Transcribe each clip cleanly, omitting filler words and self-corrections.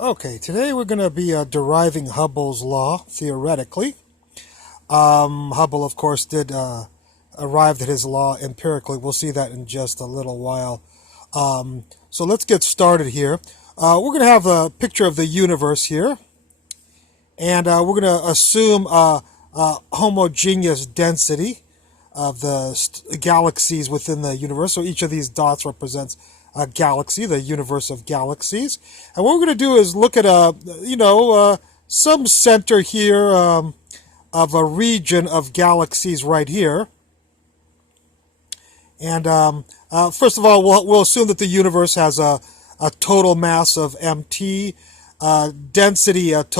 Okay, today we're going to be deriving Hubble's law, theoretically. Hubble, of course, did arrive at his law empirically. We'll see that in just a little while. So let's get started here. We're going to have a picture of the universe here. And we're going to assume a homogeneous density of the galaxies within the universe. So each of these dots represents a galaxy, the universe of galaxies. And what we're going to do is look at some center here of a region of galaxies right here. And first of all, we'll assume that the universe has a total mass of mt, density of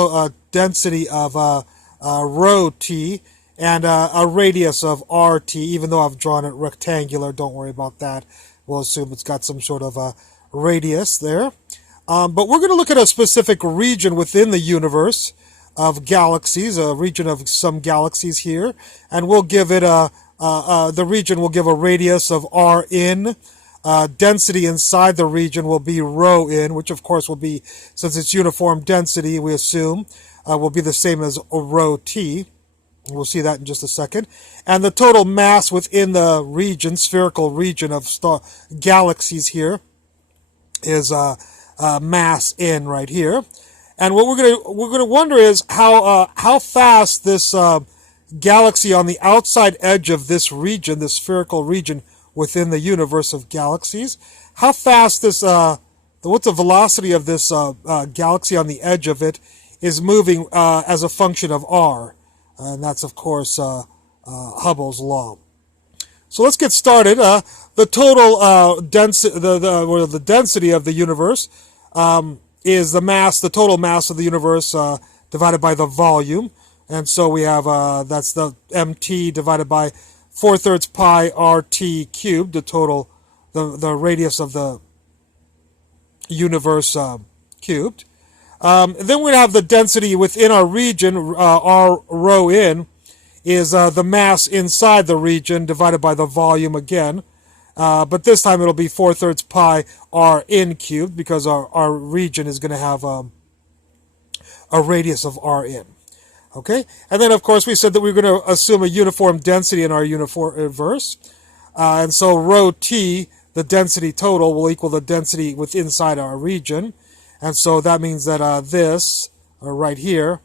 rho t, and a radius of rt. Even though I've drawn it rectangular, don't worry about that. We'll assume it's got some sort of a radius there. But we're going to look at a specific region within the universe of galaxies, a region of some galaxies here, and we'll give it the region will give a radius of r in. Density inside the region will be rho in, which of course will be, since it's uniform density, we assume, will be the same as rho t. We'll see that in just a second. And the total mass within the region, spherical region of galaxies here, is mass n right here. And what we're gonna wonder is how fast this galaxy on the outside edge of this region, this spherical region within the universe of galaxies, how fast this what's the velocity of this galaxy on the edge of it is moving as a function of r. And that's, of course, Hubble's law. So let's get started. The total the density of the universe is the mass, the total mass of the universe divided by the volume. And so we have, that's the mt divided by 4/3 pi rt cubed, the total, the radius of the universe cubed. Then we have the density within our region, r rho in, is the mass inside the region divided by the volume again. But this time it'll be 4/3 pi r in cubed, because our region is going to have a radius of r in. Okay? And then, of course, we said that we're going to assume a uniform density in our universe. And so rho t, the density total, will equal the density inside our region. And so that means that this, right here,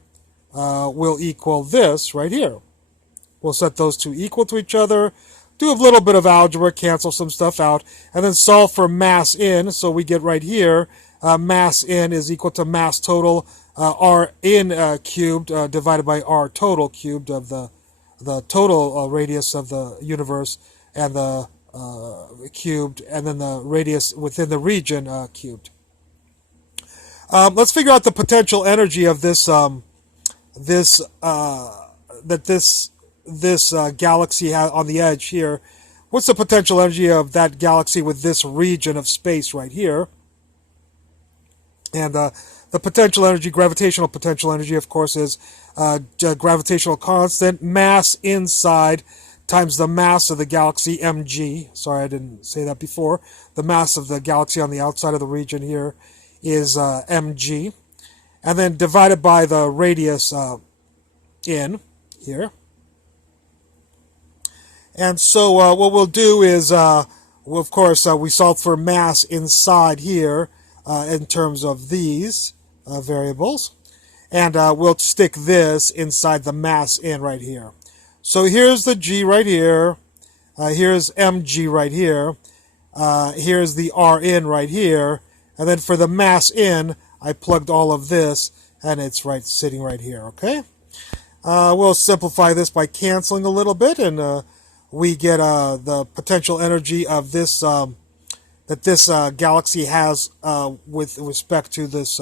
will equal this right here. We'll set those two equal to each other, do a little bit of algebra, cancel some stuff out, and then solve for mass in. So we get right here, mass in is equal to mass total, r in cubed divided by r total cubed of the total radius of the universe, and the cubed, and then the radius within the region cubed. Let's figure out the potential energy of this galaxy has on the edge here. What's the potential energy of that galaxy with this region of space right here? And the potential energy, gravitational potential energy, of course, is gravitational constant, mass inside times the mass of the galaxy, mg. Sorry, I didn't say that before. The mass of the galaxy on the outside of the region here is mg, and then divided by the radius in here. And so what we'll do is, of course, we solve for mass inside here in terms of these variables, and we'll stick this inside the mass in right here. So here's the g right here, here's mg right here, here's the r in right here, and then for the mass in, I plugged all of this, and it's sitting right here, okay? We'll simplify this by canceling a little bit, and we get the potential energy of this, that this galaxy has with respect to this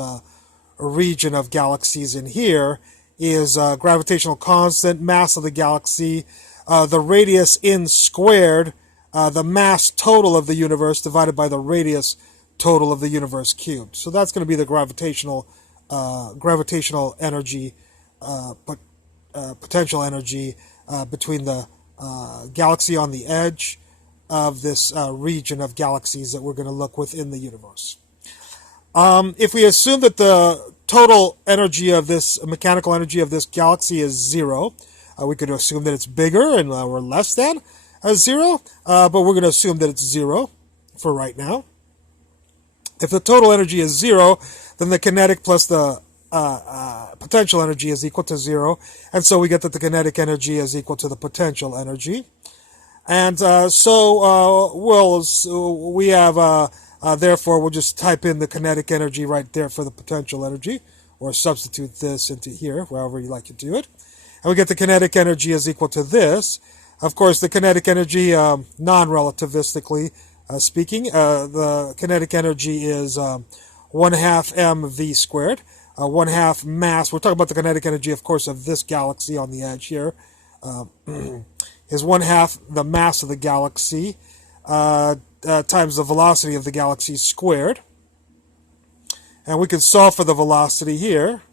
region of galaxies in here, is gravitational constant, mass of the galaxy, the radius in squared, the mass total of the universe divided by the radius total of the universe cubed. So that's going to be the gravitational energy, potential energy between the galaxy on the edge of this region of galaxies that we're going to look within the universe. If we assume that the total energy of this mechanical energy of this galaxy is zero, we could assume that it's bigger and or less than zero, but we're going to assume that it's zero for right now. If the total energy is zero, then the kinetic plus the potential energy is equal to zero, and so we get that the kinetic energy is equal to the potential energy. And we have, therefore, we'll just type in the kinetic energy right there for the potential energy, or substitute this into here, wherever you like to do it. And we get the kinetic energy is equal to this. Of course, the kinetic energy, non-relativistically speaking, the kinetic energy is 1/2 mv squared, 1/2 mass. We're talking about the kinetic energy, of course, of this galaxy on the edge here. Is 1/2 the mass of the galaxy times the velocity of the galaxy squared. And we can solve for the velocity here.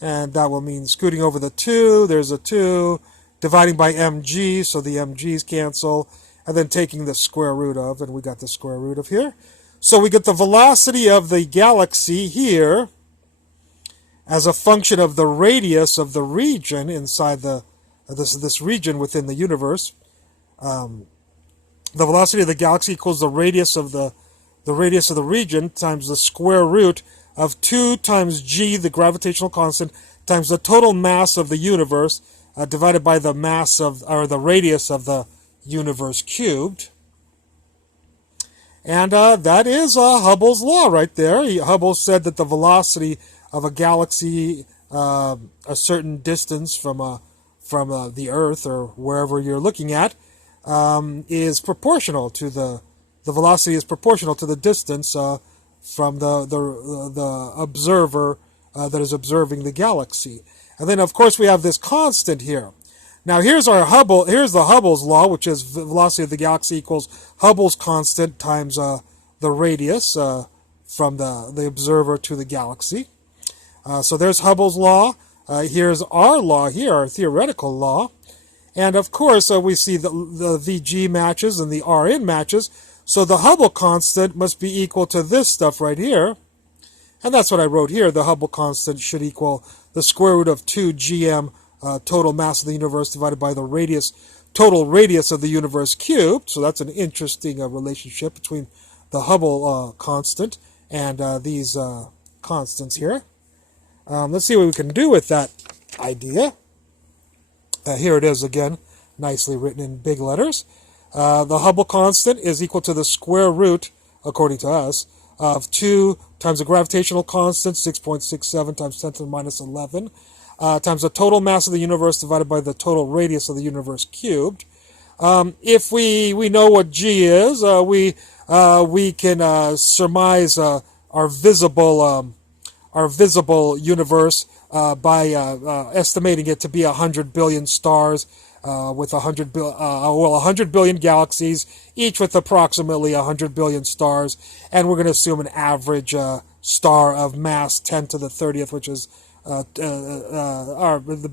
And that will mean scooting over the 2. There's a 2. Dividing by mg, so the mg's cancel. And then taking the square root of, and we got the square root of here. So we get the velocity of the galaxy here as a function of the radius of the region inside this region within the universe. The velocity of the galaxy equals the radius of the region times the square root of 2 times g, the gravitational constant, times the total mass of the universe divided by the mass of, or the radius of the universe cubed. And that is Hubble's law right there. Hubble said that the velocity of a galaxy a certain distance from the Earth or wherever you're looking at is proportional to the velocity is proportional to the distance from the observer that is observing the galaxy. And then, of course, we have this constant here. Now, here's the Hubble's law, which is velocity of the galaxy equals Hubble's constant times the radius from the observer to the galaxy. So there's Hubble's law. Here's our law here, our theoretical law. And, of course, we see the Vg matches and the Rn matches. So the Hubble constant must be equal to this stuff right here. And that's what I wrote here. The Hubble constant should equal the square root of 2 gm total mass of the universe divided by the total radius of the universe cubed. So that's an interesting relationship between the Hubble constant and these constants here. Let's see what we can do with that idea. Here it is again, nicely written in big letters. The Hubble constant is equal to the square root, according to us, of 2 times the gravitational constant, 6.67 times 10 to the minus 11, times the total mass of the universe divided by the total radius of the universe cubed. If we know what G is, we can surmise our visible universe by estimating it to be 100 billion stars with 100 billion galaxies, each with approximately 100 billion stars, and we're going to assume an average star of mass 10 to the 30th, which is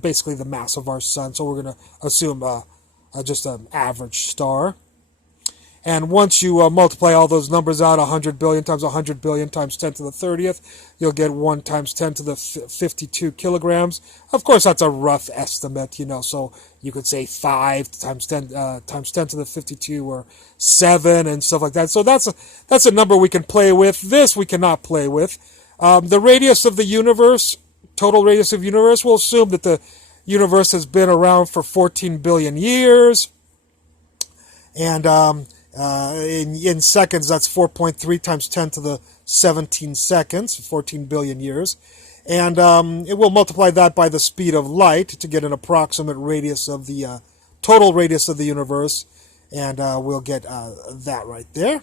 basically the mass of our sun. So we're going to assume just an average star. And once you multiply all those numbers out, 100 billion times 100 billion times 10 to the 30th, you'll get 1 times 10 to the 52 kilograms. Of course, that's a rough estimate, so you could say 5 times 10 to the 52 or 7 and stuff like that. So that's a number we can play with. This we cannot play with. The radius of the universe, total radius of the universe, we'll assume that the universe has been around for 14 billion years. And in seconds, that's 4.3 times 10 to the 17 seconds, 14 billion years. And it will multiply that by the speed of light to get an approximate radius of the total radius of the universe. And we'll get that right there.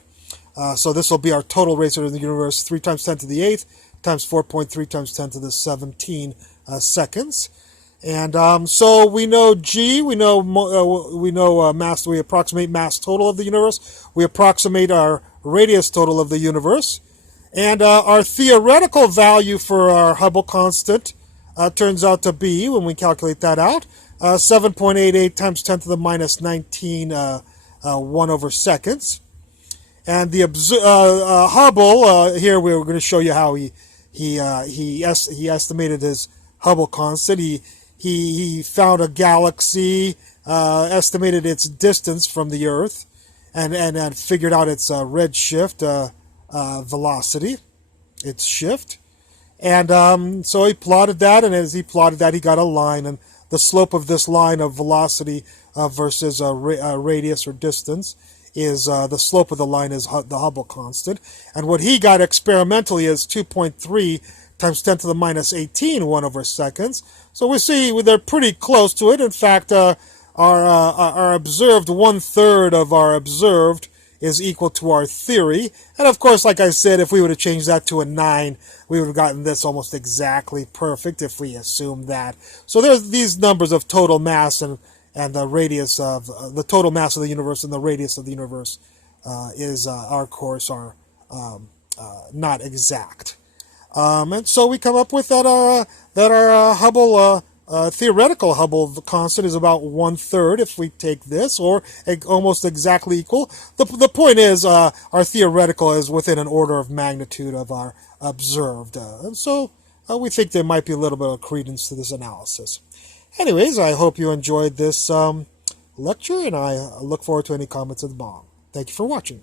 So this will be our total radius of the universe, 3 times 10 to the 8th times 4.3 times 10 to the 17 seconds. And so we know G, we know mass. We approximate mass total of the universe. We approximate our radius total of the universe, and our theoretical value for our Hubble constant turns out to be, when we calculate that out, 7.88 times 10 to the minus 19 1 over seconds. And the Hubble, here we're going to show you how he estimated his Hubble constant. He found a galaxy, estimated its distance from the Earth, and figured out its redshift velocity, its shift. And so he plotted that, and as he plotted that, he got a line, and the slope of this line of velocity versus radius or distance is the slope of the line is the Hubble constant. And what he got experimentally is 2.3 times 10 to the minus 18 1/seconds. So we see they're pretty close to it. In fact, our observed 1/3 of our observed is equal to our theory. And of course, like I said, if we would have changed that to a 9, we would have gotten this almost exactly perfect if we assume that. So there's these numbers of total mass and the radius of the total mass of the universe and the radius of the universe is our course are not exact. And so we come up with that our Hubble theoretical Hubble constant is about 1/3 if we take this, or almost exactly equal. The point is our theoretical is within an order of magnitude of our observed, and so we think there might be a little bit of credence to this analysis. Anyways, I hope you enjoyed this lecture, and I look forward to any comments at the bottom. Thank you for watching.